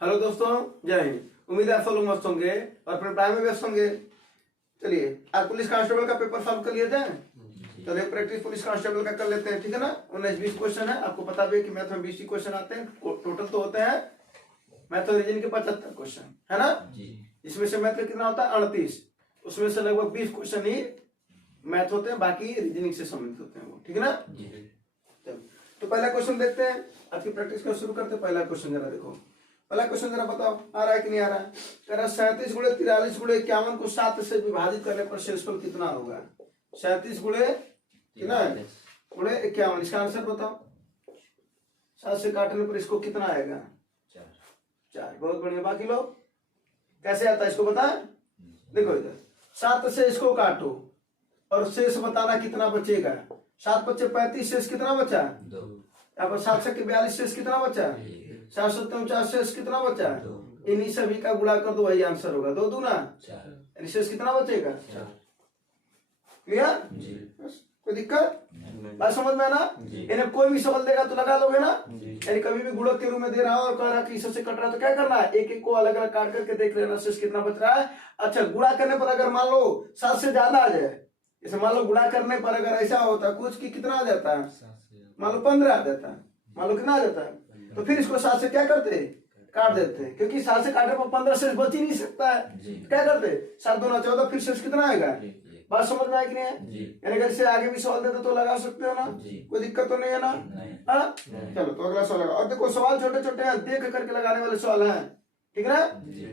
Hello दोस्तों, जय हिंद। उम्मीद है आप सब लोग मस्त होंगे और अपने पढ़ाई में व्यस्त होंगे। चलिए आज पुलिस कांस्टेबल का पेपर सॉल्व कर लिए थे। चलिए प्रैक्टिस पुलिस कांस्टेबल का कर लेते हैं, ठीक है ना। 19-20 क्वेश्चन है। आपको पता भी है कि मैथ में 20 क्वेश्चन आते हैं। टोटल तो होते हैं मैथ और रीजनिंग के 75 क्वेश्चन, है ना। इसमें से मैथ का कितना होता है 38। उसमें से लगभग 20 क्वेश्चन ही मैथ होते हैं, बाकी रीजनिंग से संबंधित होते हैं वो, ठीक है ना। चलो तो पहला क्वेश्चन देखते हैं। आज की प्रैक्टिस का शुरू करते हैं। पहला क्वेश्चन जरा देखो। पहला क्वेश्चन जरा बताओ, आ रहा है कि नहीं आ रहा है। कह रहा 37 गुणे 43 गुणे 51 को 7 से विभाजित करने पर शेषफल कितना होगा। 37 गुणे कितना है गुणे 51, इसका आंसर बताओ। 7 से काटने पर इसको कितना आएगा 4। बहुत बढ़िया। बाकी लोग कैसे आता है इसको बता। देखो इधर 7 से इसको काटो और शेष बताना कितना बचेगा। 7 बचे 35, शेष कितना बचा 2। यहाँ पर 7 से 42, शेष कितना बचा 7 से 49, शेष कितना बचा। इन्हीं सभी का गुणा कर दो, वही आंसर होगा। 2 दूना 4, शेष कितना बचेगा 4। क्लियर। कोई दिक्कत बात समझ में ना। इन्हें कोई भी सवाल देगा तो लगा लोगे ना। यानी कभी भी गुणक के रूप में दे रहा हो और कह रहा कि इससे कट रहा है तो क्या करना है, एक एक को अलग अलग काट करके देख लेना शेष कितना बच रहा है। अच्छा, गुणा करने पर अगर मान लो 7 से ज्यादा आ जाए, जैसे मान लो गुणा करने पर अगर ऐसा होता कुछ कि कितना आ जाता है, मान लो 15 आ जाता है, मान लो कितना आ जाता है, तो फिर इसको 7 से क्या करते काट देते हैं, क्योंकि 7 से काटने पर 15 शेष बच ही नहीं सकता है। क्या करते 7 दूना 14, फिर शेष कितना आएगा। बात समझ में आए कि नहीं है। यानी अगर इससे आगे भी सवाल देते तो लगा सकते हो ना, कोई दिक्कत तो नहीं है ना। हाँ चलो तो अगला सवाल लगा। और देखो सवाल छोटे छोटे हैं, देख करके लगाने वाले सवाल हैं, ठीक है ना।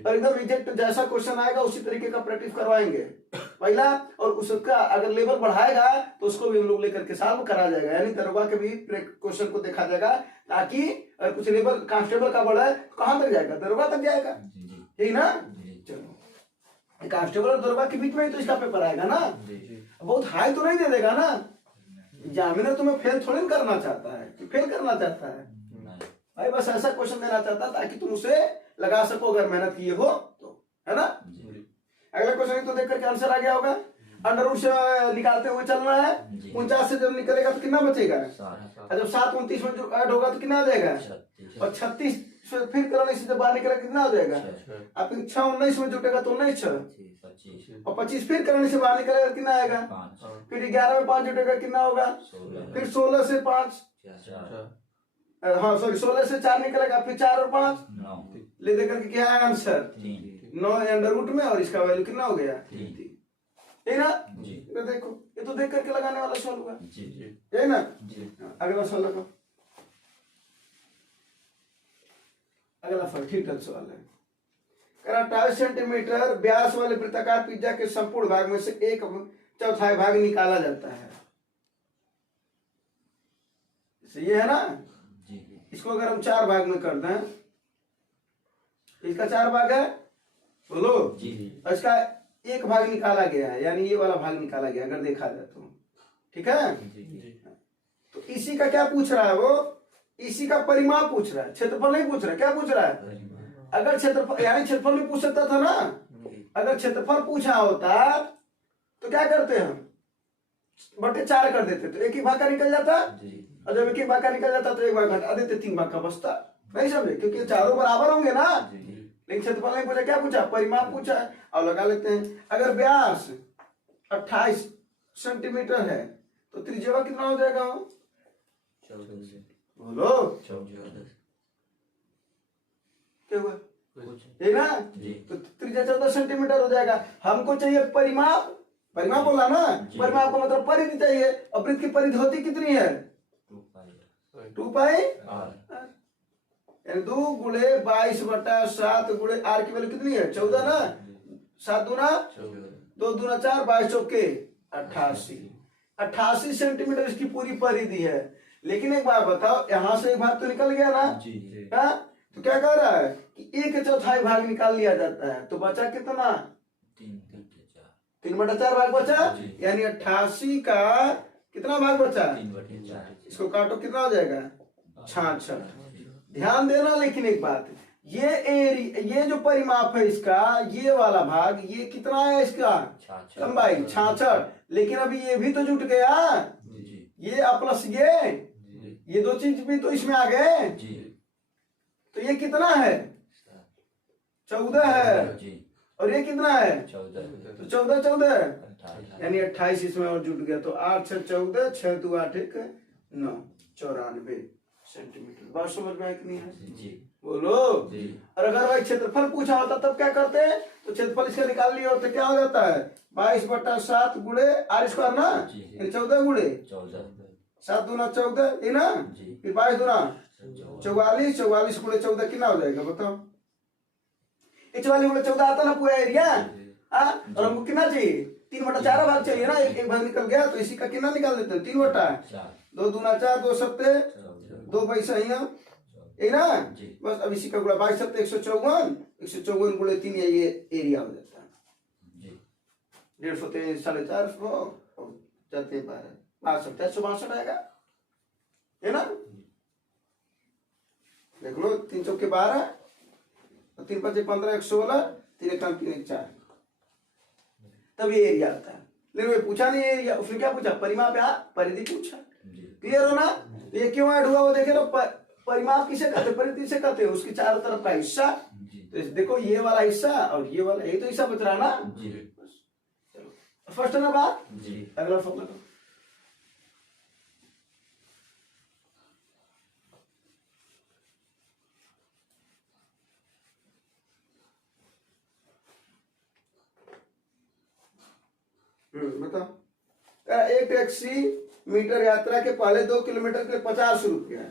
और एकदम रिजेक्ट जैसा क्वेश्चन आएगा उसी तरीके का प्रैक्टिस करवाएंगे पहला, और उसका अगर लेवल बढ़ाएगा तो उसको भी हम लोग लेकर के सॉल्व करा जाएगा। यानी दरोगा के भी क्वेश्चन को देखा जाएगा, ताकि अगर कुछ लेवल कांस्टेबल का बढ़ा है तो कहां तक जाएगा, दरोगा तक जाएगा, ठीक ना। चलो कांस्टेबल और दरोगा के बीच में ही तो इसका पेपर आएगा ना। बहुत हाई तो नहीं दे देगा ना। एग्जामिनर तुम्हें फेल थोड़ी करना चाहता है कि फेल करना चाहता है भाई, बस ऐसा क्वेश्चन देना चाहता है ताकि तुम उसे लगा सको अगर मेहनत किए हो तो, है ना। अगला क्वेश्चन तो देख करके आंसर आ गया होगा। अंडर रूट से निकालते हुए चलना है। 49 से जब निकलेगा तो कितना बचेगा, और जब 7 29 में जो ऐड होगा तो कितना आ जाएगा, और 36 से फिर करने से जब बाहर निकलेगा कितना आ जाएगा, आप 6 19 में जुटेगा तो 19 6, और 25 फिर करने से बाहर निकलेगा कितना आएगा, फिर 11 में 5 जुटेगा कितना होगा, फिर 16 से 5, हाँ सॉरी 16 से 4 निकलेगा, फिर 4 और 5 ले देकर के क्या है आंसर 9 अंडर रूट में, और इसका वैल्यू कितना हो गया 3, है ना। तो देखो ये तो देख करके लगाने वाला सवाल होगा, है ना। अगला सवाल लगाओ। अगला सवाल ठीक ठाक सवाल है। 28 सेंटीमीटर व्यास वाले वृत्ताकार पिज्जा के संपूर्ण भाग में से 1/4 भाग निकाला जाता है। ये है ना। इसको अगर हम 4 भाग में कर दें, इसका 4 भाग है बोलो जी, और इसका 1 भाग निकाला गया है, यानी ये वाला भाग निकाला गया अगर देखा जाए तो, ठीक है जी। तो इसी का क्या पूछ रहा है वो, इसी का परिमाप पूछ रहा है, क्षेत्रफल नहीं पूछ रहा है। क्या पूछ रहा है, अगर क्षेत्रफल यानी क्षेत्रफल भी पूछ सकता था ना। अगर क्षेत्रफल पूछा होता तो क्या करते हम बटे 4 कर देते, तो 1 भाग का निकल जाता, और जब 1 भाग का निकल जाता तो 1 भाग हटा देते, 3 भाग का बचता। नहीं समझे, क्योंकि चारों बराबर होंगे ना। लेकिन क्षेत्रफल नहीं पूछा, क्या पूछा परिमाप पूछा है। और लगा लेते हैं, अगर व्यास 28 सेंटीमीटर है तो त्रिज्या कितना हो जाएगा, बोलो 14, क्या हुआ ठीक ना। तो त्रिज्या 14 सेंटीमीटर हो जाएगा। हमको चाहिए परिमाप, परिमाप बोला ना, परिमाप को मतलब परिधि चाहिए, और वृत्त की परिधि होती कितनी है 2 पाई, यानी 2 गुणे 22/7 गुणे आर की वैल्यू कितनी है 14 ना। 7 दूना 2 दूना 4, 22 चौके 88 सेंटीमीटर इसकी पूरी परिधि है। लेकिन एक बात बताओ, यहां से एक भाग तो निकल गया ना। हाँ तो क्या कह रहा है कि 1/4 भाग निकाल लिया जाता है, तो बचा कितना 3/4 भाग बचा, यानी 88 का कितना भाग बचा 3/4। इसको काटो कितना हो जाएगा 66। ध्यान देना, लेकिन एक बात, ये जो परिमाप है इसका, ये वाला भाग, ये कितना है इसका लंबाई 66, लेकिन अभी ये भी तो जुट गया, ये प्लस ये 2 चीज भी तो इसमें आ गए, तो ये कितना है 14 है जी और ये कितना है 14 तो 14 14 28 यानी 28 इसमें और जुट गया तो 8 6 14 6 2 8 1 9 94 सेंटीमीटर। बात समझ में आई कि नहीं है? जी बोलो। जी और अगर भाई क्षेत्रफल पूछा होता तब क्या करते हैं तो क्षेत्रफल इसका निकाल लिया होता क्या हो जाता है 22/7 गुणे r स्क्वायर ना जी। 14 गुणे 14 7 दूना 14 है ना जी फिर 22 दूना 44 44 गुणे 14 कितना हो जाएगा बताओ। ये 44 गुणे 14 आता ना पूरा एरिया हाँ और हमको कितना चाहिए 3/4 भाग चाहिए ना एक भाग निकल गया तो इसी का कितना निकाल देते हैं 3/4 2 दूना 4 2 सत्ते 2 पैसा ही हम एक ना जी। बस अब इसी का गुणा 22 सत्ते 154 गुणे 3 ये एरिया हो जाता है जी 150 450 जाते 12 462 आएगा है ना। देख लो 3 चौके 12 और 3 5 15 116 3 1 3 1 4 तब ये एरिया आता है। लेकिन वो पूछा नहीं एरिया उसने क्या पूछा परिमाप या परिधि पूछा। क्लियर हो ना। ये क्यों ऐड हुआ वो देखे ना परिमाप किसे कहते हैं परिधि से कहते हैं उसकी चारों तरफ का हिस्सा। तो देखो ये वाला हिस्सा और ये वाला यही तो हिस्सा बच रहा ना। चलो फर्स्ट है ना बात जी अगला फॉर्मूला करो। बताओ एक टैक्सी मीटर यात्रा के पहले 2 किलोमीटर के लिए 50 रुपया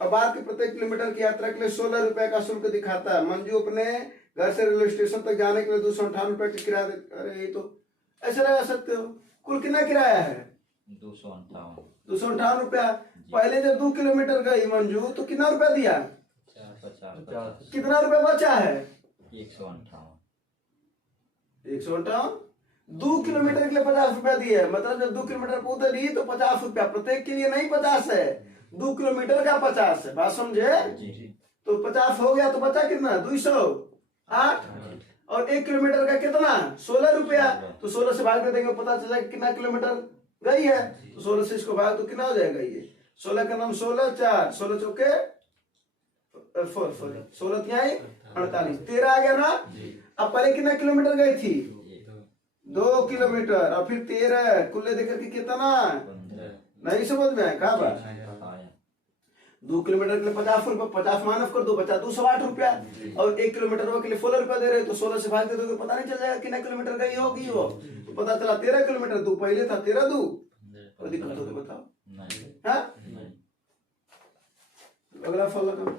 और बाद के प्रत्येक किलोमीटर की यात्रा के लिए 16 रुपए का शुल्क दिखाता है। मंजू अपने घर से रेलवे स्टेशन तक जाने के लिए 258 रुपए की किराया अरे ये तो ऐसे लगा सकते हो। कुल कितना किराया है 258 रुपया। पहले जब 2 किलोमीटर गई मंजू तो कितना रुपया दिया 50 कितना रुपया बचा है 158 2 किलोमीटर के लिए 50 रुपया दिए मतलब जब 2 किलोमीटर को उतरी तो 50 रुपया प्रत्येक के लिए नहीं 50 है 2 किलोमीटर का 50 है। बात समझे तो 50 हो गया तो बचा कितना 208 और 1 किलोमीटर का कितना 16 रुपया तो 16 से भाग कर देंगे पता चल जाएगा कितना किलोमीटर गई है तो 16 से इसको भाग तो कितना हो जाएगा ये 16 का नाम 16 4 16 चौके 16 तिहाई 48 13 आ गया ना। अब पहले कितना किलोमीटर गई थी 2 किलोमीटर और फिर 13 कुल देकर के कितना नहीं समझ में आया कहा बात 2 किलोमीटर के लिए 50 रुपया 50 माइनस कर दो बचा 208 रुपया और 1 किलोमीटर के लिए 16 रुपया दे रहे तो 16 से भाग दे दोगे पता नहीं चल जाएगा कितना किलोमीटर गई होगी वो तो पता चला 13 किलोमीटर 2 पहले था 13 2 और दिक्कत होगी बताओ हाँ अगला फल लगाओ।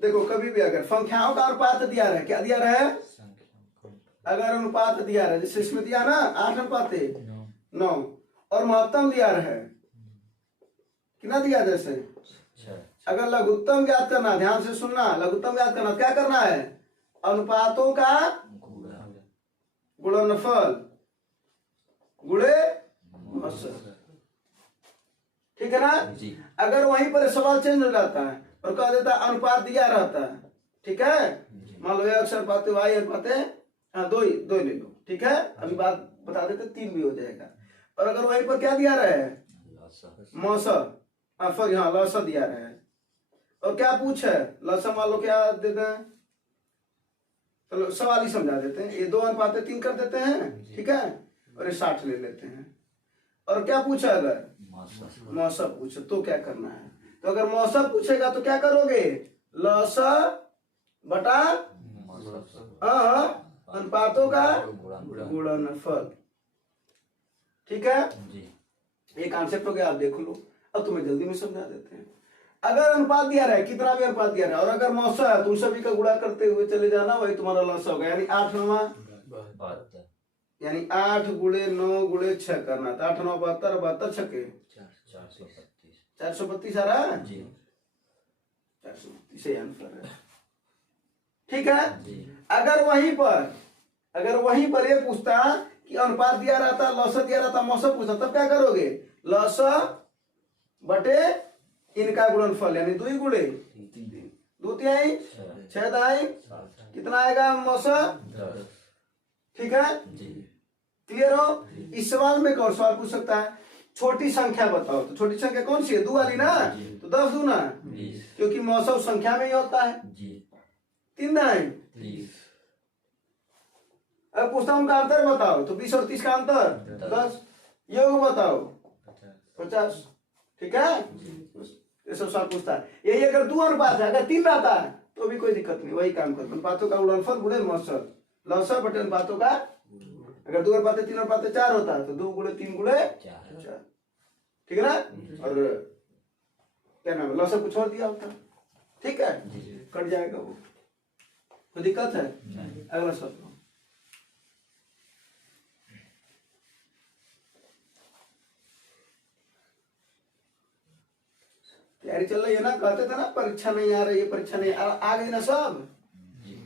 देखो कभी भी अगर संख्याओं का अनुपात दिया रहा है क्या दिया रहा है अगर अनुपात दिया रहा है जैसे इसमें दिया ना 8:9 और महत्तम दिया रहा है कितना दिया जैसे अगर लघुत्तम ज्ञात करना ध्यान से सुनना लघुत्तम ज्ञात करना क्या करना है अनुपातों का गुणनफल गुणे ठीक है ना। अगर वहीं पर सवाल चेंज हो जाता है और कह देता अनुपात दिया रहता है ठीक है मान लो अक्षर पाते वाई अनुपाते हाँ दो ले लो ठीक है अभी बात बता देते 3 भी हो जाएगा। और अगर वहीं पर क्या दिया रहा है मौसम सॉरी हाँ लौसा दिया रहा है और क्या पूछ है लौसा मान लो क्या देते हैं चलो सवाल ही समझा देते हैं ये 2 अनुपाते 3 कर देते हैं ठीक है और ये 60 ले लेते हैं। और क्या पूछा अगर मौसम पूछे तो क्या करना है तो अगर मौसम पूछेगा तो क्या करोगे लौसा बटा अनुपातों का गुणनफल ठीक है। ये कॉन्सेप्ट हो गया आप देख लो। अब तुम्हें जल्दी में समझा देते हैं। अगर अनुपात दिया रहा है कितना भी अनुपात दिया रहा है और अगर मौसा है तो उन सभी का गुणा करते हुए चले जाना वही तुम्हारा लौसा होगा यानी 8 9 यानी 8 गुणे 9 गुणे 6 करना था 8 9 72 72 छक्के 432 आ रहा है 432 आंसर है ठीक है। अगर वहीं पर ये पूछता कि अनुपात दिया रहता लौसा दिया रहता मौसम पूछता तब क्या करोगे लौसा बटे इनका गुणनफल यानी 2 गुणे 2 तिहाई 6 दाई कितना आएगा मौसम ठीक है। क्लियर हो। इस सवाल में एक और सवाल पूछ सकता है छोटी संख्या बताओ, तो छोटी संख्या कौन सी है? 2 वाली ना, तो 10 दूना, 20 क्योंकि मौसम संख्या में ही होता है। जी 3 9 30 अब पूछता हूँ उनका अंतर बताओ, तो 20 और 30 का अंतर 10। योग बताओ 50। ठीक है, ये सब सवाल पूछता है। यही अगर 2 अनुपात है, अगर 3 रहता है तो भी कोई दिक्कत नहीं, वही काम कर। अनुपातों का गुणनफल गुणे मौसम लौसर बटे अनुपातों का, अगर 2 अनुपात 3 अनुपात 4 होता है तो 2 गुणे 3 गुणे 4। ठीक है ना, और क्या नाम है, लौसर को छोड़ दिया होता। ठीक है, कट जाएगा वो, कोई दिक्कत है? अगला सवाल तैयारी चल रही है ना, कहते थे ना परीक्षा नहीं आ रही है, परीक्षा नहीं आ गई ना सब।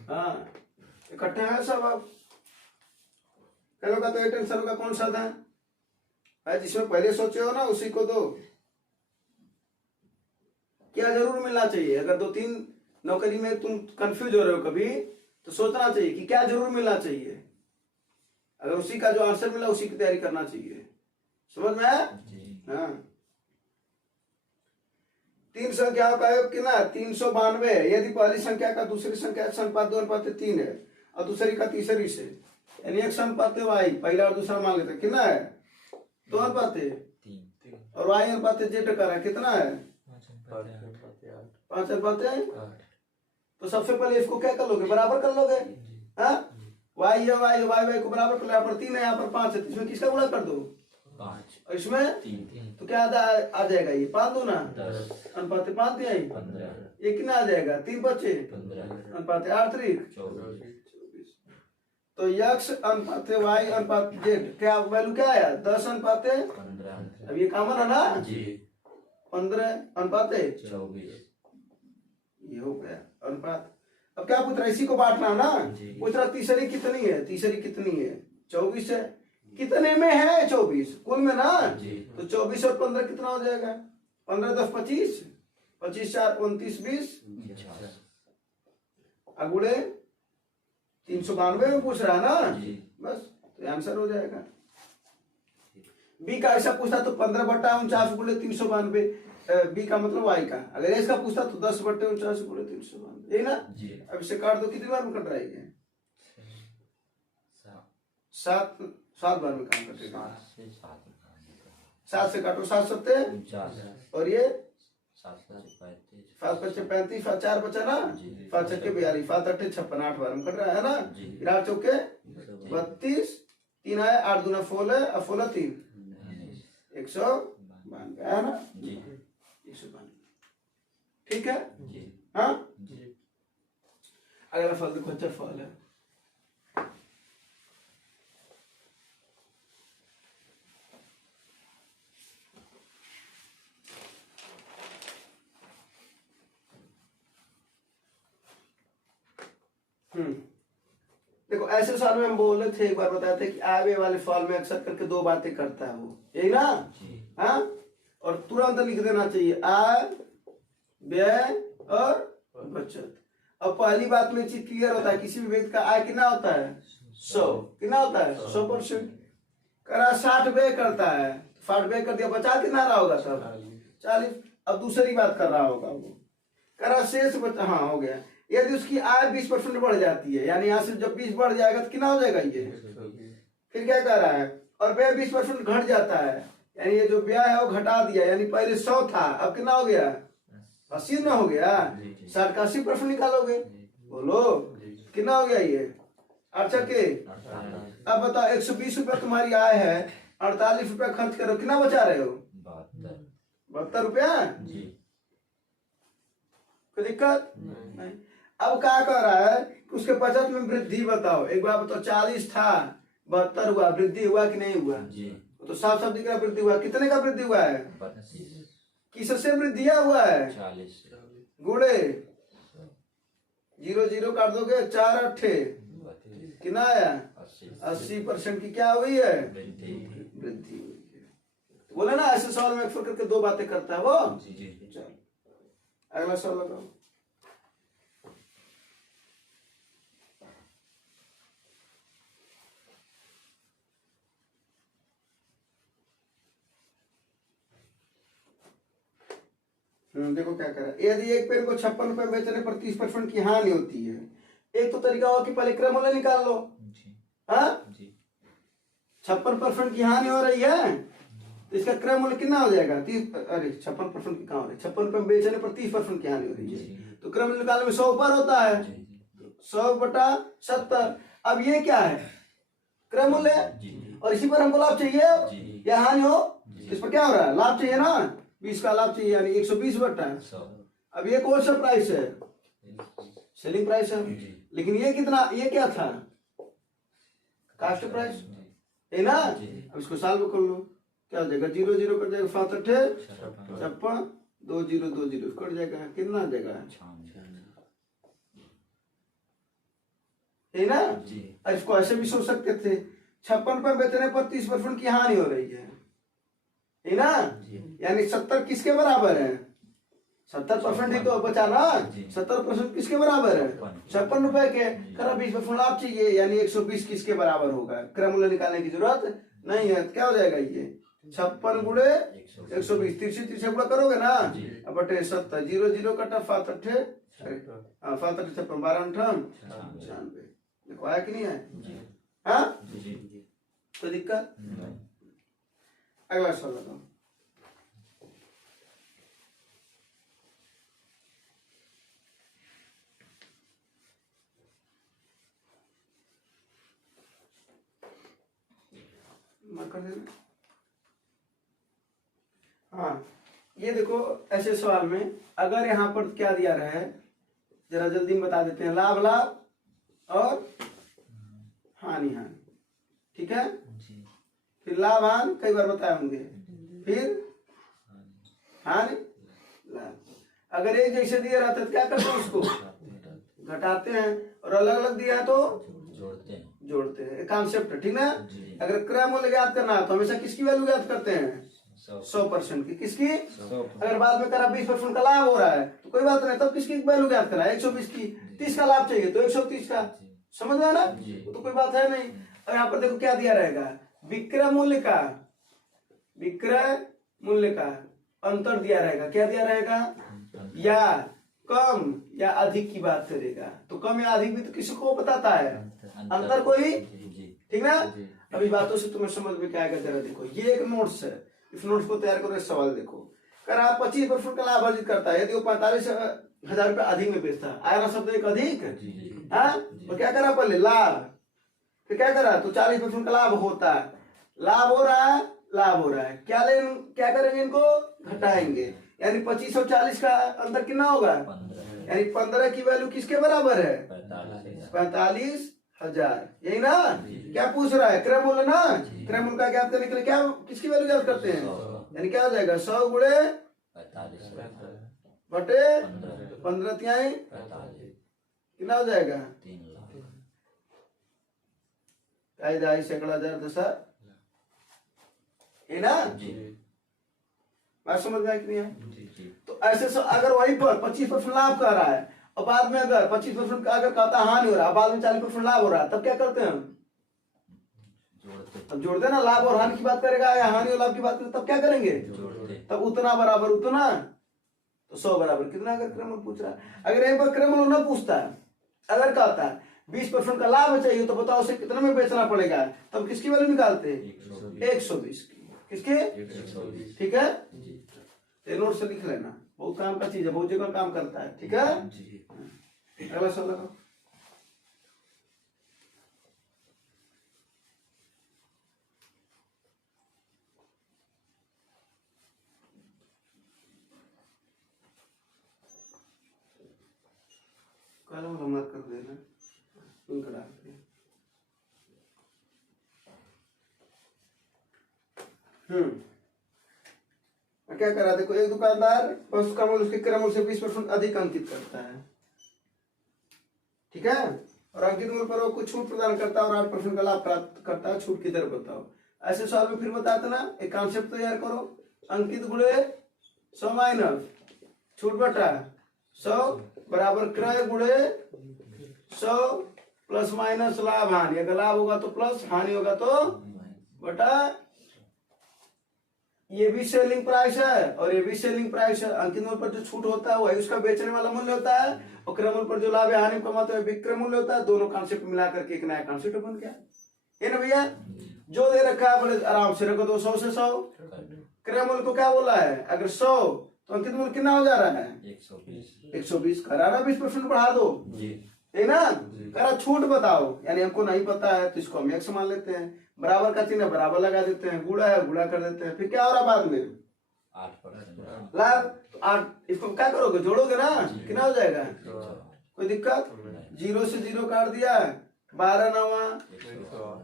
हाँ, इकट्ठे हैं सब। अब कल का तो ये टेंशन का कौन सा था, जिसमें पहले सोचे हो ना उसी को दो। क्या जरूर मिलना चाहिए, अगर 2-3 नौकरी में तुम कंफ्यूज हो रहे हो कभी, तो सोचना चाहिए कि क्या जरूर मिलना चाहिए। अगर उसी का जो आंसर मिला उसी की तैयारी करना चाहिए। समझ में आया? हाँ, 3 संख्याओं का योग कितना? 392। यदि पहली संख्या का दूसरी संख्या से अनुपात 2:3 है और दूसरी का तीसरी से, यानी एक अनुपात वाई, पहला और दूसरा मान लेते हैं, कितना है? 2 अनुपात 3 और वाई अनुपात जेड का है, कितना है? 5 अनुपात 8। तो सबसे पहले इसको क्या कर लोगे? बराबर कर लोगे। हाँ, वाई है, वाई वाई को बराबर कर लो। यहाँ पर 3 है, यहाँ पर 5 है, तो इसमें किसका गुणा कर दो? 5 और इसमें 3 तो क्या आ जाएगा? ये 5 दूना 10 अनुपात 5 दिया, 15 ये कितना आ जाएगा? 3 बचे 15 अनुपात 8 त्रिक 24 तो यक्स अनुपात वाई अनुपात जेड, क्या वैल्यू क्या आया? 10 अनुपात 15 अब ये कॉमन है ना, जी 15 अनुपात 24 ये हो गया अनुपात। अब क्या पूछ रहा है? इसी को बांटना ना। जी। पूछ रहा तीसरी कितनी है? तीसरी कितनी है? 24 है। कितने में है? 24 कुल में ना। जी। तो 24 और 15 कितना हो जाएगा? 15 10 25, 25 4 29 20 अगुड़े 392 में पूछ रहा है ना। जी। बस तो आंसर हो जाएगा। बी का ऐसा पूछता तो 15/49 गुणे 392, बी का मतलब वाई का। अगर इसका पूछता तो 10/49 गुणे 392, यही ना। जी। अब इसे काट दो, कितनी बार में कट रहेगी? 7 बार में काम कटेगा। 7 से काटो, 7 सत्ते 49 और ये 7 35 5 5 35, 4 बचा ना, जी। 5 6 42, 5 8 56, 8 बार में कट रहा है ना। जी। 8 चौके 32, 3 आए, 8 दूना 16 और 16 3 192 है ना। जी 192, ठीक है। जी हाँ, जी अगला फल देखो, अच्छा फल है। देखो ऐसे साल में हम बोल रहे थे, एक बार बताए थे कि आगे वाले फॉल में अक्सर करके 2 बातें करता है वो, यही ना। जी। हाँ, और तुरंत लिख देना चाहिए आय, व्यय और बचत। अब पहली बात में चीज क्लियर होता है, किसी भी व्यक्ति का आय कितना होता है? 100। कितना होता है? 100%। करा 60 व्यय करता है, 60 व्यय कर दिया, बचा कितना रहा होगा सब? 40। अब दूसरी बात कर रहा होगा वो, करा शेष बचा, हाँ हो गया। यदि उसकी आय 20% बढ़ जाती है, यानी यहाँ से जब 20 बढ़ जाएगा तो कितना हो जाएगा ये? फिर क्या कह रहा है? और व्यय 20% घट जाता है, यानी ये जो व्यय है वो घटा दिया, यानी पहले 100 था, अब कितना हो गया? 80 ना हो गया। 60 का 80% निकालोगे, बोलो कितना हो गया ये? 8 के। अब बताओ 120 रुपया तुम्हारी आय है, 48 रुपया खर्च करो, कितना बचा रहे हो? 72 रुपया। जी। कोई दिक्कत नहीं। अब क्या कर रहा है कि उसके बचत में वृद्धि बताओ। एक बार बताओ, 40 था 72 हुआ, वृद्धि हुआ कि नहीं हुआ? जी। तो साफ साफ दिख रहा वृद्धि हुआ। कितने का वृद्धि हुआ है? 32 किससे वृद्धि हुआ है? 40 गुणे 0 0 काट दोगे, 4 8 कितना आया? 80% की क्या हुई है? वृद्धि हुई है। तो बोले ना ऐसे सवाल में अक्सर करके 2 बातें करता है वो। चलो अगला सवाल लगाओ। देखो क्या करा, यदि एक पेन को 56 रुपए बेचने पर 30% की हानि होती है, एक तो तरीका हो कि पहले क्रय मूल्य निकाल लो। हाँ, 56% की हानि हो रही है तो इसका क्रय मूल्य कितना हो जाएगा? 30, अरे 56% की कहाँ हो रही है, 56 रुपए बेचने पर 30% की हानि हो रही है, तो क्रय मूल्य निकालने में 100 ऊपर होता है, 100/70। अब ये क्या है? क्रय मूल्य, और इसी पर हमको लाभ चाहिए या हानि हो, इस पर क्या हो रहा है? लाभ चाहिए ना, 20 का लाभ चाहिए, यानी 120/100। अब ये कौन सा प्राइस है? सेलिंग प्राइस है, लेकिन ये कितना, ये क्या था? कास्ट प्राइस है ना। अब इसको सॉल्व कर लो, क्या हो जाएगा? 0 0 कट जाएगा, 5 8 56, 2 0 2 0 कट जाएगा, कितना आ जाएगा? है ना। और इसको ऐसे भी सोच सकते थे, 56 रुपए बेचने पर 30% की हानि हो रही है ना, यानी 70 किसके बराबर है? 70% ही तो बचा ना, 70% किसके बराबर है? 56 रुपए के, करा 20% लाभ चाहिए, यानी 120 किसके बराबर होगा? क्रय मूल्य निकालने की जरूरत नहीं है, क्या हो जाएगा? ये 56 गुणे 120, 30 गुणा करोगे ना, अब बटे 70, 0 0 कटा, 5 8 5 8 56, 12 98, देखो आया कि नहीं है? हाँ, तो दिक्कत। अगला सवाल बताओ। कर देना। हाँ, ये देखो ऐसे सवाल में अगर यहाँ पर क्या दिया रहा है, जरा जल्दी में बता देते हैं। लाभ लाभ और हानि हानि, ठीक है। फिर लाभ हानि कई बार बताए होंगे, फिर हानि लाभ। अगर एक जैसे दिया रहता है तो क्या करते हैं? उसको घटाते हैं, और अलग अलग दिया है तो जोड़ते हैं, कॉन्सेप्ट है, ठीक ना। अगर क्रय मूल्य ज्ञात करना है तो हमेशा किसकी वैल्यू ज्ञात करते हैं? 100% की। किसकी? अगर बाद में करा 20% का लाभ हो रहा है तो कोई बात नहीं, तब किसकी वैल्यू ज्ञात करा? 120 की। 30 का लाभ चाहिए तो 130 का, समझ में ना, तो कोई बात है नहीं। और यहाँ पर देखो क्या दिया रहेगा, विक्रय मूल्य का अंतर दिया रहेगा। क्या दिया रहेगा? या कम या अधिक की बात करेगा, तो कम या अधिक भी तो किसी को बताता है, अंतर को ही, ठीक ना। अभी बातों से तुम्हें समझ में क्या आएगा, जरा देखो। ये एक नोट्स है, इस नोट्स को तैयार करो। सवाल देखो, कर आप 25% का लाभ अर्जित करता है यदि वो 45,000 रुपए अधिक में बेचता है। आया ना शब्द एक अधिक, हाँ, और क्या करा पहले? लाभ, फिर क्या करा? तो 40% का लाभ होता है, लाभ हो रहा है, लाभ हो रहा है, क्या करेंगे? इनको घटाएंगे, यानी 25 और 40 का अंतर कितना होगा? यानी 15 की वैल्यू किसके बराबर है? 45,000, यही ना। क्या पूछ रहा है? क्रय मूल्य ना। क्रय मूल्य का ज्ञात करने के लिए क्या किसकी वैल्यू ज्ञात करते हैं? यानी क्या हो जाएगा? 100 गुणे 15 तिहाई कितना हो जाएगा? 3 सैकड़ा 1000 10 है ना। बात समझ में आई कि नहीं है? तो ऐसे अगर वहीं पर 25% लाभ कर रहा है और बाद में अगर 25% का अगर कहता हानि हो रहा है, बाद में 40% लाभ हो रहा है, तब क्या करते हैं हम? तब जोड़ते ना, लाभ और हानि की बात करेगा या हानि और लाभ की बात करेगा, तब क्या करेंगे? तब उतना बराबर उतना, तो 100 बराबर कितना। अगर क्रम पूछ रहा है, अगर यहीं पर क्रम न पूछता है, अगर कहता है 20% का लाभ चाहिए तो बताओ उसे कितने में बेचना पड़ेगा, तब किसकी वैल्यू निकालते हैं? 120 की। किसके? ठीक है, ये नोट से लिख लेना, बहुत काम का चीज है, बहुत जगह काम करता है, ठीक है। अगला सवाल लगाओ। कलम हमार कर देना, उनका डाल दे। क्या करा? देखो, एक दुकानदार वस्तु का मूल्य उसके क्रय मूल्य से 20% अधिक अंकित करता है, ठीक है, और अंकित मूल्य पर वो कुछ छूट प्रदान करता है और 8% का लाभ प्राप्त करता है। छूट की दर बताओ। ऐसे सवाल में फिर बताते ना, एक कॉन्सेप्ट तैयार करो। अंकित गुणे 100 माइनस छूट बटा 100 बराबर क्रय गुणे 100 प्लस माइनस लाभ हानि। अगर लाभ होगा तो प्लस, हानि होगा तो बटा। ये भी सेलिंग प्राइस है और ये भी सेलिंग प्राइस है। अंकित मूल्य पर जो छूट होता है वही उसका बेचने वाला मूल्य होता है, और क्रय मूल्य पर जो लाभ या हानि कमाते हैं विक्रय मूल्य होता है। दोनों कॉन्सेप्ट मिला करके एक नया कॉन्सेप्ट बन गया, है ना भैया। जो दे रखा है बड़े आराम से रखो, 200 से 100। क्रय मूल्य को क्या बोला है, अगर 100 तो अंकित मूल्य कितना हो जा रहा है 120। करा ना 20% बढ़ा दो, है ना। करा छूट बताओ, यानी हमको नहीं पता है तो इसको हम x मान लेते हैं, बराबर का चिन्ह बराबर लगा देते हैं, गुणा है गुणा कर देते हैं। फिर क्या हो रहा बाद में 8% लाभ। तो 8 इसको क्या करोगे, जोड़ोगे ना, कितना हो जाएगा, कोई दिक्कत। 0 से 0 काट दिया, 12 नवा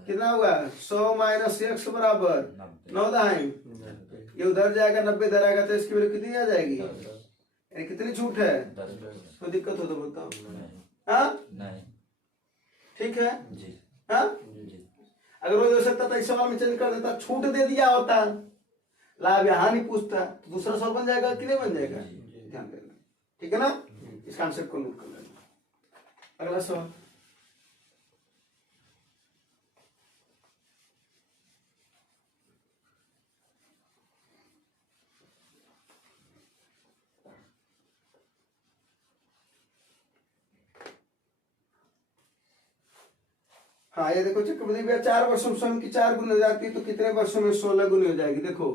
कितना हुआ 100 माइनस x बराबर 9 दाएं, ये उधर जाएगा 90 इधर आएगा तो इसकी वैल्यू कितनी आ जाएगी, यानी कितनी छूट है। कोई दिक्कत हो तो बताओ। हाँ नहीं, ठीक है जी हाँ। जी अगर वो हो सकता था इस सवाल में चेंज कर देता, छूट दे दिया होता, लाभ या हानि पूछता, तो दूसरा सवाल बन जाएगा कि नहीं बन जाएगा, ध्यान देना, ठीक है ना। इस कॉन्सेप्ट को नोट कर लेना। अगला सवाल, हाँ ये देखो चक्रवृद्धि ब्याज 4 वर्षों में स्वयं की 4 गुनी हो जाती है, तो कितने वर्षों में 16 गुनी हो जाएगी। देखो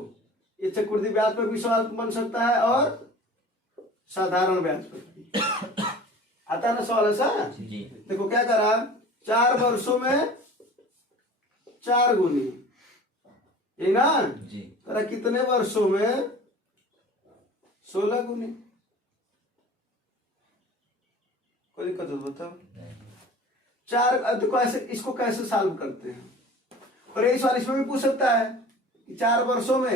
ये चक्रवृद्धि ब्याज पर भी सवाल बन सकता है और साधारण ब्याज पर भी आता है ना सवाल ऐसा। जी देखो क्या करा, 4 वर्षों में 4 गुनी, ये ना, जी करा कितने वर्षों में 16 गुनी। कोई दिक्कत हो तो बताओ। 4 देखो ऐसे इसको कैसे सॉल्व करते हैं, और यही सवाल इसमें भी पूछ सकता है कि 4 वर्षों में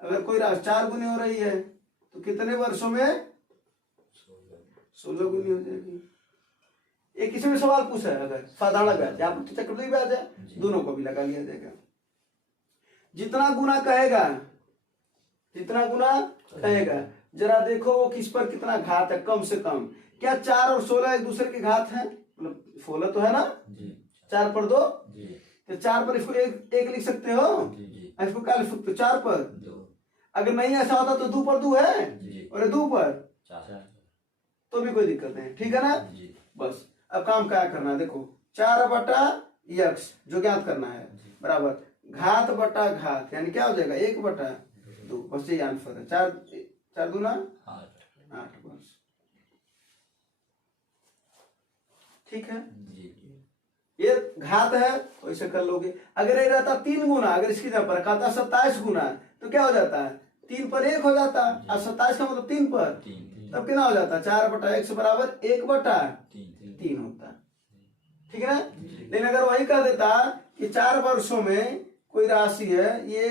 अगर कोई राशि 4 गुनी हो रही है तो कितने वर्षों में 16 गुनी हो जाएगी। एक इसमें सवाल पूछा है, अगर साधारण ब्याज यहाँ पर चक्रवृद्धि ब्याज है, दोनों को भी लगा लिया जाएगा। जितना गुना कहेगा, जितना गुना कहेगा, जरा देखो वो किस पर कितना घात है, कम से कम। क्या 4 और 16 एक दूसरे के घात है, मतलब 16 तो है ना, 4 पर 2, तो 4 पर इसको एक लिख सकते हो, इसको क्या लिख सकते हो 4 पर 2। अगर नहीं ऐसा होता तो 2 पर 2 है और 2 पर तो भी कोई दिक्कत नहीं, ठीक है ना। बस अब काम क्या करना है, देखो 4 बटा x जो ज्ञात करना है बराबर घात बटा घात, यानी क्या हो जाएगा 1 बटा 2, बस यही आंसर है। 4 दूना 8 बस, ठीक है। ये घात है तो इसे कर लोगे। अगर ये रहता 3 गुना, अगर इसकी जगह पर कहता 27 गुना, तो क्या हो जाता है 3 पर 1 हो जाता, और 27 का मतलब 3 पर, तब कितना हो जाता 4 बटा x बराबर 1 बटा 3 होता, ठीक है ना। लेकिन अगर वही कर देता कि 4 वर्षों में कोई राशि है, ये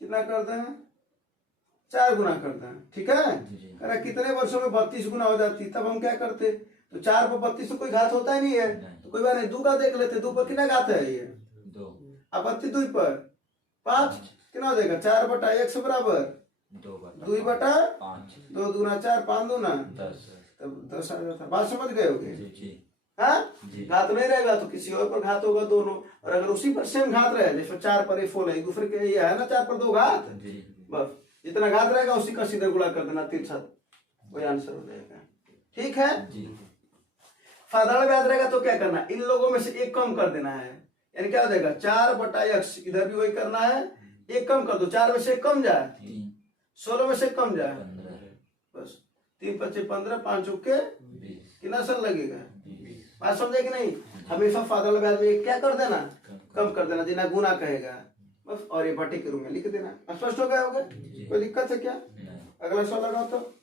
कितना करते हैं 4 गुना करते हैं, ठीक है। अरे कितने वर्षों में 32 गुना हो जाती, तब हम क्या करते, तो 4 पर 32 तो कोई घात होता ही नहीं है, तो कोई बात नहीं 2 का देख लेते, 2 पर कितना घात है ये 2, अब 32 पर 5 कितना हो जाएगा 4 बटा x बराबर 2 बटा 5, 2 दूना 4, 5 दूना 10, तब 10 आ जाता। बात समझ गए होगे, हाँ। घात नहीं रहेगा तो किसी और पर घात होगा दोनों, और अगर उसी पर सेम घात रहे, जैसे 4 पर फोल है एक दूसरे के, ये है ना 4 पर 2 घात, बस जितना घात रहेगा उसी का सीधे गुणा कर देना 3 साथ, वही आंसर हो जाएगा, ठीक है। साधारण ब्याज रहेगा तो क्या करना, इन लोगों में से एक कम कर देना है, यानी क्या हो जाएगा 4 बटा x, इधर भी वही करना है, एक कम कर दो, 4 में से एक कम जाए, 16 में से कम जाए, बस 3 पच्चे 15, 5 चौके कितना सन लगेगा, बात समझे कि नहीं। हमेशा साधारण ब्याज में क्या कर देना, कम कर देना, जितना गुना कहेगा बस, और ये बटे के रूप में लिख देना। स्पष्ट हो गया होगा, कोई दिक्कत है क्या। अगला सवाल लगाओ तो,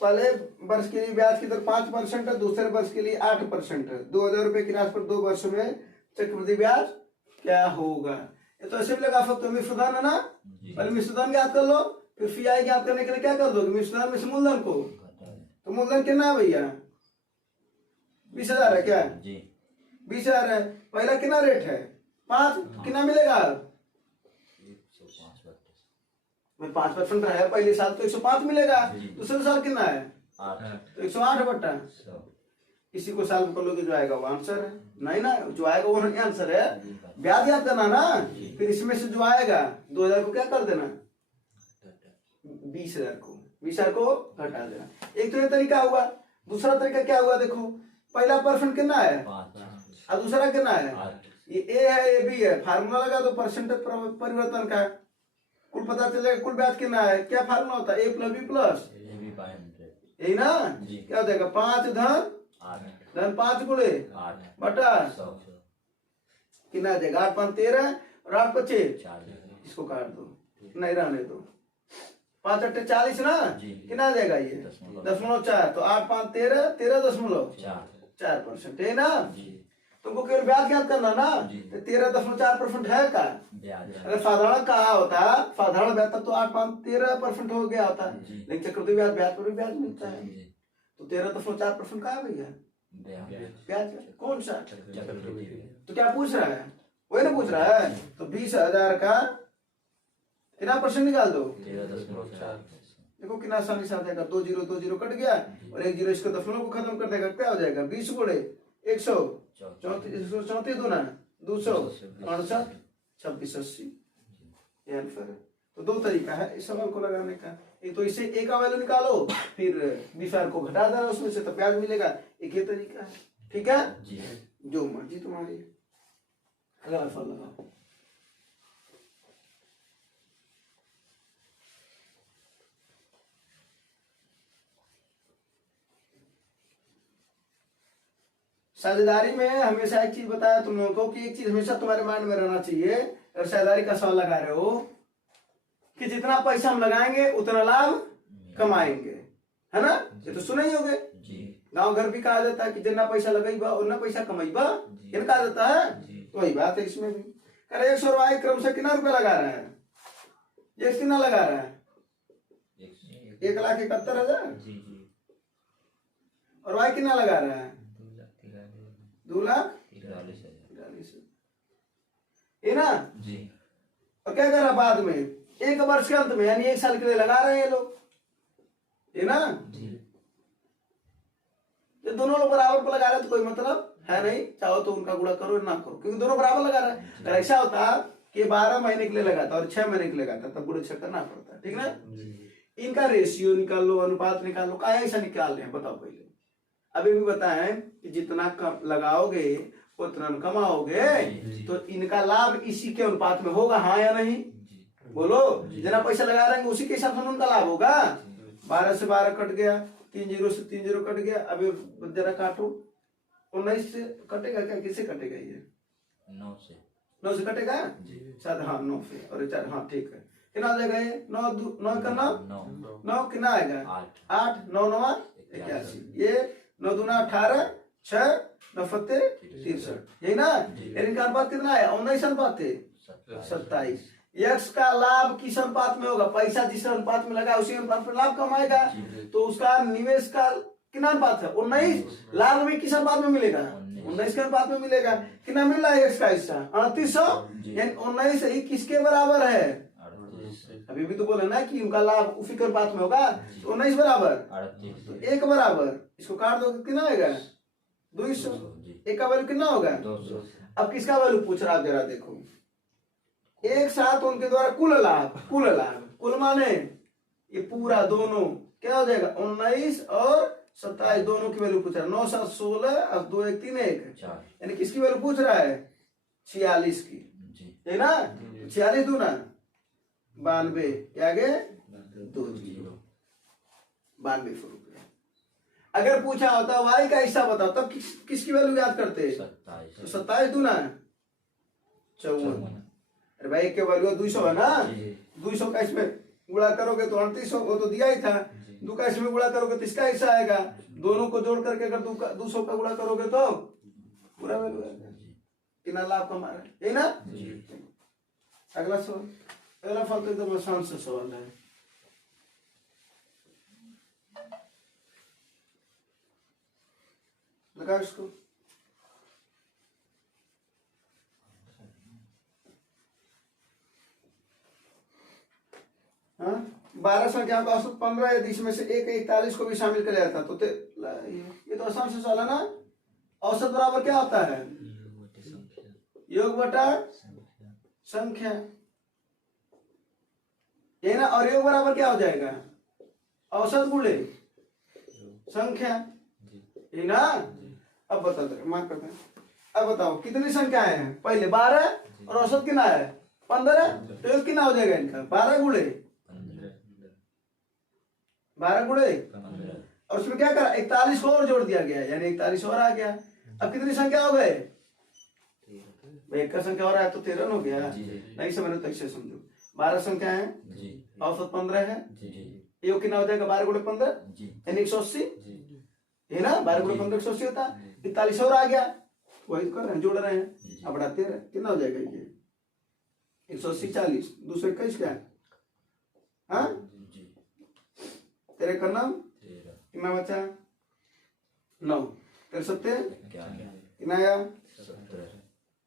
पहले वर्ष के लिए ब्याज की दर 5% है, दूसरे वर्ष के लिए 8% है। 2000 रुपए की राशि पर 2 वर्ष में चक्रवृद्धि ब्याज क्या होगा। ये तो ऐसे भी लगा सकते हो, मिश्रधन है ना, पहले मिश्रधन ज्ञात कर लो, फिर फी ज्ञात करने के लिए क्या कर दो, मिश्रधन में से मूलधन को, तो मूलधन कितना है भैया 20,000 है क्या, 20,000 है। पहला कितना रेट है 5, कितना मिलेगा 5% है। पहले साल तो 105 मिलेगा, दूसरे साल कितना है 8 तो 108 बट्टा इसी को साल कर लोगे जो आएगा वो आंसर है। नहीं ना, जो आएगा वो नहीं आंसर है। ब्याज याद करना ना, फिर इसमें से जो आएगा 2,000 को क्या कर देना 20,000 को 20,000 को घटा देना। एक तो ये तरीका हुआ। दूसरा तरीका क्या हुआ देखो, पहला परसेंट कितना है 5 और दूसरा कितना है 8 ये ए है ये बी है। फार्मूला लगा दो परसेंटेज परिवर्तन का, कुल पता चलेगा कुल ब्याज कितना है। क्या फार्मूला होता है ए प्लस बी प्लस यही ना, क्या हो जाएगा 5 धन 5 गुणे 8 बटा 100 कितना आ जाएगा 8 5 13 और 8 25 40 इसको काट दो नहीं रहने दो 5 8 40 ना, जी। कितना आ जाएगा ये 0.4 तो 8 5 13 13.4% है ना। तुमको केवल ब्याज याद करना ना, जी। तो 13.4% है का। ब्याज अगर साधारण कहा होता साधारण ब्याज तब तो 8 5 13% हो गया होता, जी। लेकिन चक्रवृद्धि ब्याज ब्याज पर भी ब्याज मिलता है। जी। तो 13.4% कहा भैया ब्याज कौन सा। चक्रवृद्धि तो क्या पूछ रहा है वही ना पूछ रहा है। तो 20,000 का कितना परसेंट निकाल दो 13.4 देखो कितना आसानी से आ जाएगा। 2 0 2 0 कट गया और 1 0 इसको दशमलव को खत्म कर देगा। क्या हो जाएगा 20 गुणे 100 34 दूना 200 68 26 80 ये आंसर है। तो दो तरीका है इस सवाल को लगाने का। एक तो इसे ए का वैल्यू निकालो, फिर 20,000 को घटा देना उसमें से तो ब्याज मिलेगा। एक ये तरीका है, ठीक है जी। जो मर्जी तुम्हारी। अगला सवाल लगाओ। साझेदारी में हमेशा एक चीज बताया तुम लोगों को कि एक चीज हमेशा तुम्हारे माइंड में रहना चाहिए। अगर साझेदारी का सवाल लगा रहे हो कि जितना पैसा हम लगाएंगे उतना लाभ कमाएंगे, है ना। ये तो सुने ही होगे, गांव घर भी कहा जाता है कि जितना पैसा लगेगा उतना पैसा कमाईबा, ये कहा जाता है। तो वही बात है इसमें भी। अरे 100 रुपये क्रम से कितना रुपया लगा रहा है, ये कितना लगा रहा है 1,71,000 और वाई कितना लगा रहा है 2,43,000 ये ना। जी। और क्या कर रहा बाद में 1 वर्ष के अंत में यानी 1 साल के लिए लगा रहे हैं ये लोग, ये ना। ये दोनों लोग बराबर पर लगा रहे हैं तो कोई मतलब है नहीं, चाहो तो उनका गुणा करो ना करो क्योंकि दोनों बराबर लगा रहे हैं। अगर ऐसा होता कि 12 महीने के लिए लगाता और 6 महीने के लिए लगाता तब गुणा छक करना पड़ता, ठीक ना। इनका रेशियो निकाल लो, अनुपात निकाल लो, क्या ऐसा निकाल रहे हैं बताओ पहले। अभी भी बताएं कि जितना कम लगाओगे उतना कमाओगे, तो इनका लाभ इसी के अनुपात में होगा, हाँ या नहीं बोलो। जितना पैसा लगा रहे हैं उसी के हिसाब से उनका लाभ होगा। 12 से 12 कट गया, 3 0 से 3 0 कट गया। अभी जरा काटो 19 से कटेगा क्या, किससे कटेगा ये 9 से कटेगा शायद, हाँ 9 से और 4, हाँ ठीक है। कितना आ जाएगा ये 9 का 9 कितना आएगा 8 9 9 81 ये 9 दूना 18 6 9 फत्ते 63 यही ना। इनका अनुपात कितना है 19 अनुपात है 27। यक्स का लाभ किस अनुपात में होगा, पैसा जिस अनुपात में लगा उसी अनुपात में लाभ कमाएगा। तो उसका निवेश का कितना अनुपात है 19, लाभ भी किस अनुपात में मिलेगा 19 के अनुपात में मिलेगा। कितना मिल रहा है यक्स का हिस्सा 3800 यानी 19 ही किसके बराबर है। अभी भी तो बोले ना कि उनका लाभ उसी के अनुपात में होगा, तो 19 बराबर तो 1 बराबर इसको काट दो कितना आएगा 200। 1 का वैल्यू कितना होगा 200। अब किसका वैल्यू पूछ रहा जरा देखो। एक साथ उनके द्वारा कुल लाभ कुल माने ये पूरा दोनों क्या हो जाएगा 19 और 27 दोनों की वैल्यू पूछ रहा है। 9 7 16 और 2 1 3 1 यानी किसकी वैल्यू पूछ रहा है 46 की, है ना। 46 दूना 92 आगे 2 0 92 रुपये। अगर पूछा होता वाई का हिस्सा बताओ तब किसकी वैल्यू याद करते 27 दूना 54। अरे भाई के वैल्यू 200 है ना, 200 का इसमें गुणा करोगे तो 3800 वो तो दिया ही था। 2 का इसमें गुणा करोगे तो इसका हिस्सा आएगा। दोनों को जोड़ करके अगर 200 का गुणा करोगे तो पूरा वैल्यू आएगा। कितना लाभ कमा रहे है ना। अगला सवाल, अगला सवाल तो एकदम आसान सा सवाल है। लगा इसको 12 संख्या का औसत 15 यदि इसमें से एक 41 को भी शामिल कर जाता तो ये तो आसान से सवाल है ना। औसत बराबर क्या होता है? योग बटा संख्या, ये ना। और योग बराबर क्या हो जाएगा? औसत गुणे संख्या, ये ना। अब बता दो, मार्क करते हैं। अब बताओ कितनी संख्याएं हैं? पहले 12 और औसत कितना है? 15। तो योग कितना हो जाएगा इनका? 12 गुणे 12 गुणे, और उसमें क्या करा? 41 को और जोड़ दिया गया, यानी 41 और आ गया। अब कितनी संख्या हो गए? एक का संख्या और आया तो 13 हो गया। नहीं समझ तो ऐसे समझो, 12 संख्या है, औसत 15 है, योग कितना हो जाएगा? 12 गुणे 15 यानी 180, है ना। 12 गुणे 15 180 होता है। 41 और आ गया, वही तो कर रहे हैं, जोड़ रहे हैं। अब बढ़ाते रहे, कितना हो जाएगा ये? 180 40 दूसरे 21 क्या है? हाँ, तेरे का नाम कितना बचा? 9 तेरे 70 कितना आया?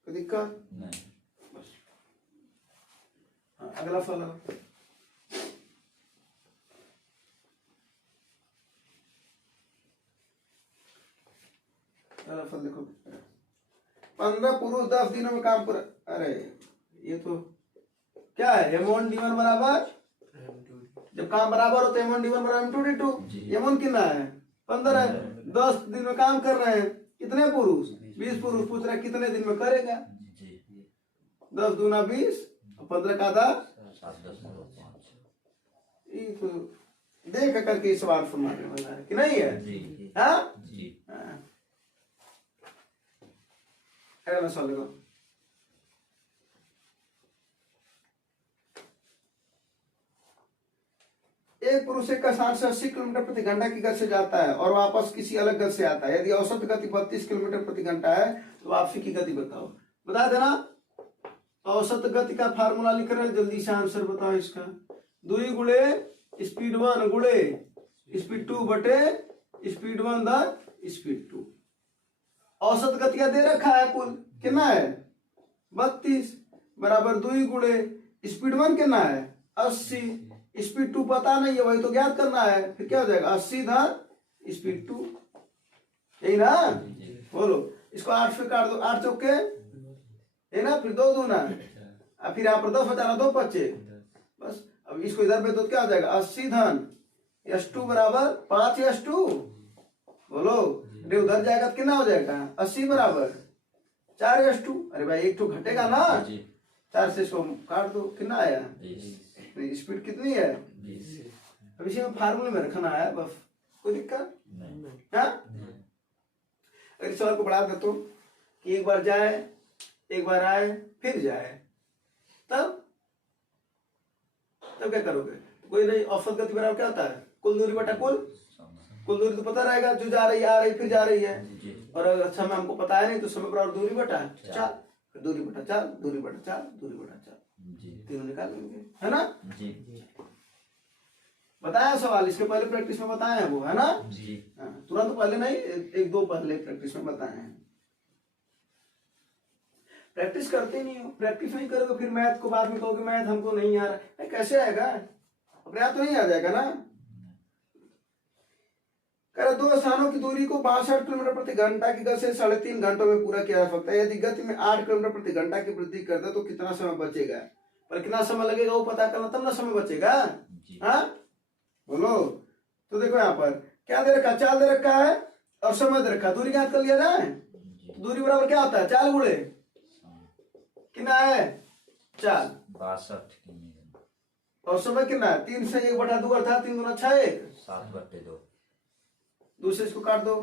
कोई दिक्कत? बस। हाँ, अगला फल देखो। 15 पुरुष 10 दिनों में काम पूरा। अरे ये तो क्या है? M1 D1 बराबर, जब काम बराबर होते हैं M1 D1 बराबर M2 D2। M1 कितना है? 15 है। 10 दिन में काम कर रहे हैं, कितने पुरुष? 20 पुरुष। पूछ रहा है कितने दिन में करेगा? 10 दूना 20, 15 का आधा। ये तो देख करके सवाल फरमाने वाला है कि नहीं है? हाँ, अगला सवाल देखो। एक पुरुष एक स्थान से 80 किलोमीटर प्रति घंटा की गति से जाता है और वापस किसी अलग गति से आता है। यदि औसत गति 32 किलोमीटर प्रति घंटा है तो वापसी की गति बताओ। बता देना। औसत गति का फार्मूला लिख रहे हैं, जल्दी से आंसर बताओ इसका। 2 गुणे स्पीड 1 गुणे स्पीड 2 बटे स्पीड 1 द स्पीड 2। औसत गति का दे रखा है कुल कितना है? 32 बराबर 2 गुणे स्पीड 1 कितना है? 80, स्पीड 2 पता नहीं है, वही तो ज्ञात करना है। फिर क्या हो जाएगा? 80 धन स्पीड 2, यही ना। बोलो, इसको 8 से काट दो, 8 चौके है ना, फिर 2 दूना, अब फिर यहाँ पर 10 बचाना, 2 बचे बस। अब इसको इधर पे तो क्या हो जाएगा? 80 धन S2 बराबर 5 S2। बोलो, उधर जाएगा तो कितना हो जाएगा? 80 बराबर 4 S2। अरे भाई एक तो घटेगा ना, 4 से इसको काट दो, कितना आया? स्पीड कितनी है? अब इसी में फार्मूले में रखना है बस, कोई दिक्कत है? अगर सवाल को बढ़ा दे तो कि एक बार जाए, एक बार आए, फिर जाए, तब क्या करोगे? कोई नहीं। औसत गति बराबर क्या होता है? कुल दूरी बटा कुल दूरी तो पता रहेगा, जो जा रही है, आ रही, फिर जा रही है। और अगर समय हमको पता है नहीं तो समय बराबर दूरी बटा 4, दूरी बटा 4, दूरी बटा 4, दूरी बटा 4, तीनों निकाल लेंगे, है ना। बताया सवाल, इसके पहले प्रैक्टिस में बताए हैं वो, है ना। तुरंत पहले नहीं, एक दो पहले प्रैक्टिस में बताए हैं। प्रैक्टिस करते नहीं हो, प्रैक्टिस नहीं करोगे फिर मैथ को बाद में कहोगे मैथ हमको नहीं आ रहा है। कैसे आएगा? अपने आप तो नहीं आ जाएगा ना। कह रहे 2 स्थानों की दूरी को 62 किलोमीटर प्रति घंटा की गति से 3.5 घंटों में पूरा किया जा सकता है। यदि गति में 8 किलोमीटर प्रति घंटा की वृद्धि कर दे तो कितना समय बचेगा? पर कितना समय लगेगा वो पता करना, तब ना समय बचेगा। हाँ बोलो। तो देखो यहाँ पर क्या दे रखा? चाल दे रखा है और समय दे रखा है। दूरी ज्ञात कर लिया जाए। दूरी बराबर क्या होता है? 4 गुणे कितना है? 4 62 और समय कितना है? 3 से 1 बटा 2 अर्थात 3 गुना 6 1 7/2 दूसरे इसको काट दो,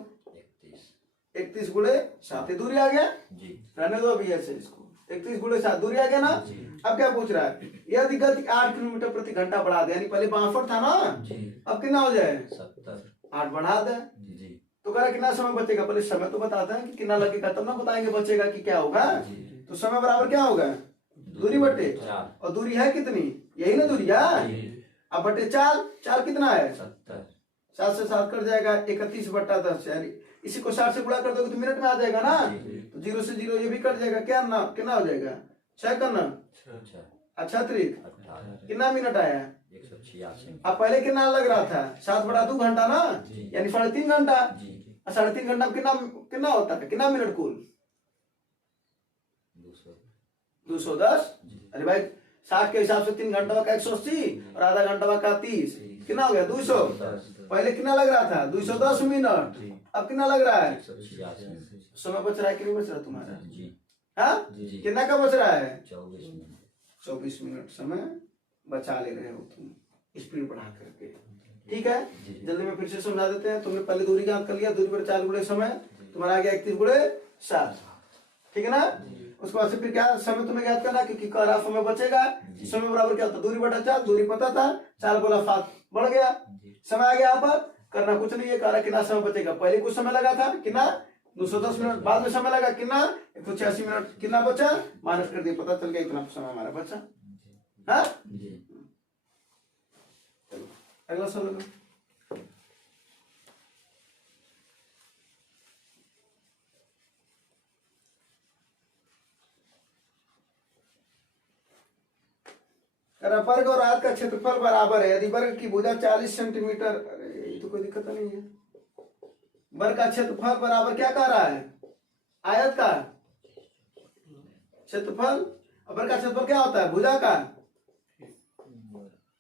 31 गुणे 7 दूरी आ गया जी। रहने दो अभी ऐसे इसको। 31 गुणे 7 दूरी आ गया ना। अब क्या पूछ रहा है? यदि गति 8 किलोमीटर प्रति घंटा बढ़ा दे, यानी पहले 62 था ना, अब कितना हो जाए? 70 8 बढ़ा दे जी। तो कह रहा कितना समय बचेगा? पहले समय तो बताते हैं कि कितना लगेगा, तब ना बताएंगे बचेगा कि क्या होगा। तो समय बराबर क्या होगा? दूरी बटे, और दूरी है कितनी? यही ना दूरी है। अब बटे 4 कितना है? 70। 7 से 7 कट जाएगा, 31 बटा 10, यानी इसी को 60 से गुणा कर दोगे तो मिनट में आ जाएगा ना। तो 0 से 0 ये भी कट जाएगा, क्या ना कितना हो जाएगा? 6 करना अच्छा अतिरिक्त 18 कितना मिनट आया? 186 अब पहले कितना लग रहा था? 7/2 घंटा ना, यानी 3.5 घंटा। जी 3.5 घंटा में कितना कितना होता है? कितना मिनट कुल? 200 210। जी अरे भाई 60 के हिसाब से 3 घंटा का 180 और आधा घंटा का 30, कितना हो गया? 200। पहले कितना लग रहा था? 210 मिनट। अब कितना लग रहा है? 186 समय बच रहा है कि नहीं बच रहा तुम्हारा? जी हाँ, जी कितना का बच रहा है? 24 मिनट 24 मिनट समय बचा ले रहे हो तुम, स्पीड बढ़ा करके। ठीक है, जल्दी में फिर से समझा देते हैं। तुमने पहले दूरी ज्ञात कर लिया, दूरी पर 4 गुणे समय, तुम्हारा आ गया 31 गुणे 7। ठीक है ना? उसके बाद से फिर क्या समय तुम्हें ज्ञात करना, क्योंकि कह रहा समय बचेगा। समय बराबर क्या होता है? दूरी बटा 4, दूरी पता था, 4 गुना 7 बढ़ गया, समय आ गया। यहाँ पर करना कुछ नहीं है, कह रहा कितना समय बचेगा। पहले कुछ समय लगा था कितना? 210 मिनट। बाद में समय लगा कितना? 186 मिनट। कितना बचा? माइनस कर दिया, पता चल गया इतना समय हमारा बचा। हाँ, जी अगला सवाल। वर्ग और आयत का क्षेत्रफल बराबर है यदि वर्ग की भुजा 40 सेंटीमीटर। अरे ये तो कोई दिक्कत नहीं है। वर्ग का क्षेत्रफल बराबर क्या कह रहा है? आयत का क्षेत्रफल। और वर्ग का क्षेत्रफल क्या होता है? भुजा का।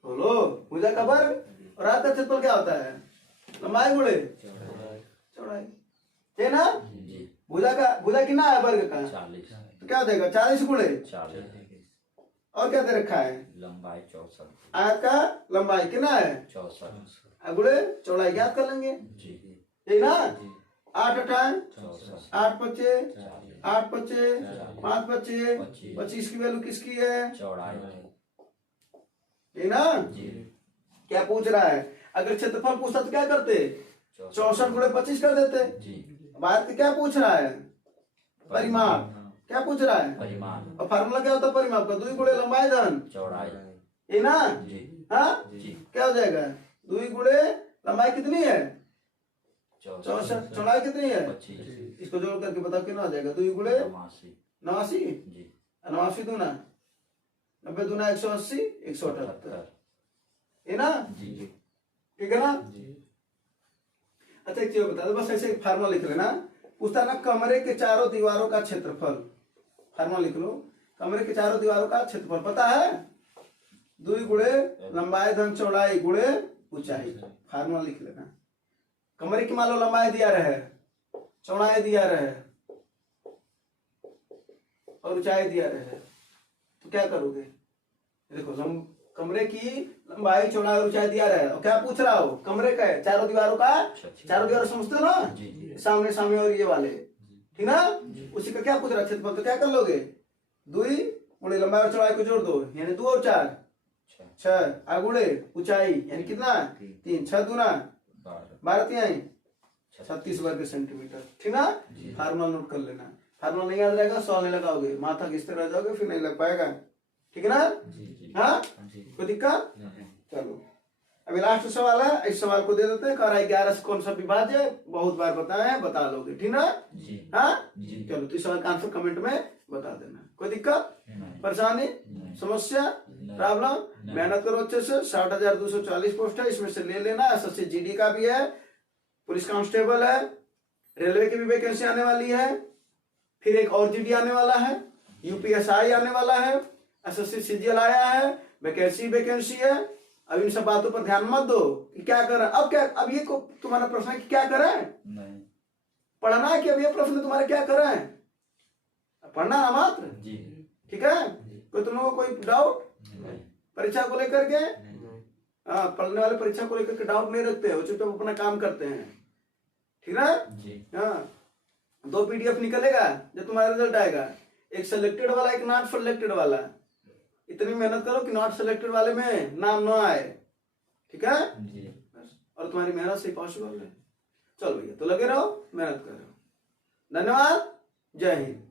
बोलो, भुजा का वर्ग। और आयत का क्षेत्रफल क्या होता है? लंबाई गुणे चौड़ाई, है ना? जी भुजा का, भुजा कितना है वर्ग का? 40 तो क्या हो जाएगा? 40 गुणे। 40 और क्या दे रखा है? लंबाई 64 आयत का लंबाई कितना है? 64 गुणे चौड़ाई ज्ञात कर लेंगे, जी ठीक ना? जी 8 8 64 8 पच्चे 40 8 पच्चे 5 पच्चे 25 की वैल्यू किसकी है? चौड़ाई ठीक ना? जी क्या पूछ रहा है? अगर क्षेत्रफल पूछता तो क्या करते? 64 गुणे 25 कर देते। जी बात क्या पूछ रहा है? परिमाप। क्या पूछ रहा है? परिमाण और फार्मूला क्या होता है परिमाप का? 2 गुणे लंबाई धन, चौड़ाई ये ना? जी हाँ, जी क्या हो जाएगा? 2 गुणे लंबाई कितनी है? 64। 64 चौड़ाई कितनी है? 25 इसको जोड़ करके बताओ कितना हो जाएगा? 2 गुणे 89 89, जी 89 दूना 90 दूना 180 178, है ना? जी ठीक है ना? जी अच्छा एक चीज बता दो, बस ऐसे फार्मूला लिख लेना। पूछता ना कमरे के चारों दीवारों का क्षेत्रफल। फार्मूला लिख लो, कमरे के चारों दीवारों का क्षेत्रफल पता है? 2 गुणे लंबाई धन चौड़ाई गुणे ऊंचाई। फार्मूला लिख लेना। कमरे की मान लो लंबाई दिया रहे, चौड़ाई दिया रहे और ऊंचाई दिया रहे, तो क्या करोगे? देखो, कमरे की लंबाई चौड़ाई और ऊंचाई दिया रहे और क्या पूछ रहा हो? कमरे का है, चारों दीवारों का। चारों दीवार समझते हो ना? जी जी सामने सामने और ये वाले, ठीक ना? उसी का क्या पूछ रहा है? क्षेत्रफल। तो क्या कर लोगे? 2 गुणे लंबाई और चौड़ाई को जोड़ दो, यानी 2 और 4 6 गुणे ऊंचाई यानी कितना? 3 6 दूना 12 तिहाई 36 वर्ग सेंटीमीटर, ठीक ना? फार्मूला नोट कर लेना। फार्मूला नहीं याद रहेगा, सवाल नहीं लगाओगे, माथा घिसते रह जाओगे, फिर नहीं लग पाएगा, ठीक है ना? हाँ, कोई दिक्कत? चलो अभी लास्ट सवाल है, इस सवाल को दे देते हैं। कह रहा है 11 से कौन सा विभाज्य? बहुत बार बताए हैं, बता लोगे, ठीक ना? हाँ, चलो तो इस सवाल का आंसर कमेंट में बता देना। कोई दिक्कत, परेशानी, समस्या, प्रॉब्लम? मेहनत करो अच्छे से। 60,240 पोस्ट है, इसमें से ले लेना। एसएससी जीडी का भी है, पुलिस कांस्टेबल है, रेलवे की भी वैकेंसी आने वाली है, फिर एक और जीडी आने वाला है, यूपीएसआई आने वाला है, एसएससी सीजीएल आया है, वैकेंसी है। अब इन सब बातों पर ध्यान मत दो कि क्या करें। अब क्या, अब ये तुम्हारा प्रश्न है कि क्या करें? नहीं पढ़ना है कि अब ये प्रश्न तुम्हारे क्या करें? पढ़ना है मात्र, जी ठीक है? कोई तुम लोगों को कोई डाउट परीक्षा को लेकर के? हाँ, पढ़ने वाले परीक्षा को लेकर के डाउट नहीं रखते हो, चुपचाप अपना काम करते हैं, ठीक है? जी हाँ, 2 पीडीएफ निकलेगा जब तुम्हारा रिजल्ट आएगा, एक सिलेक्टेड वाला, एक नॉट सिलेक्टेड वाला। इतनी मेहनत करो कि नॉट सिलेक्टेड वाले में नाम न आए, ठीक है? और तुम्हारी मेहनत से पॉसिबल है। चलो भैया, तो लगे रहो, मेहनत करो। धन्यवाद, जय हिंद।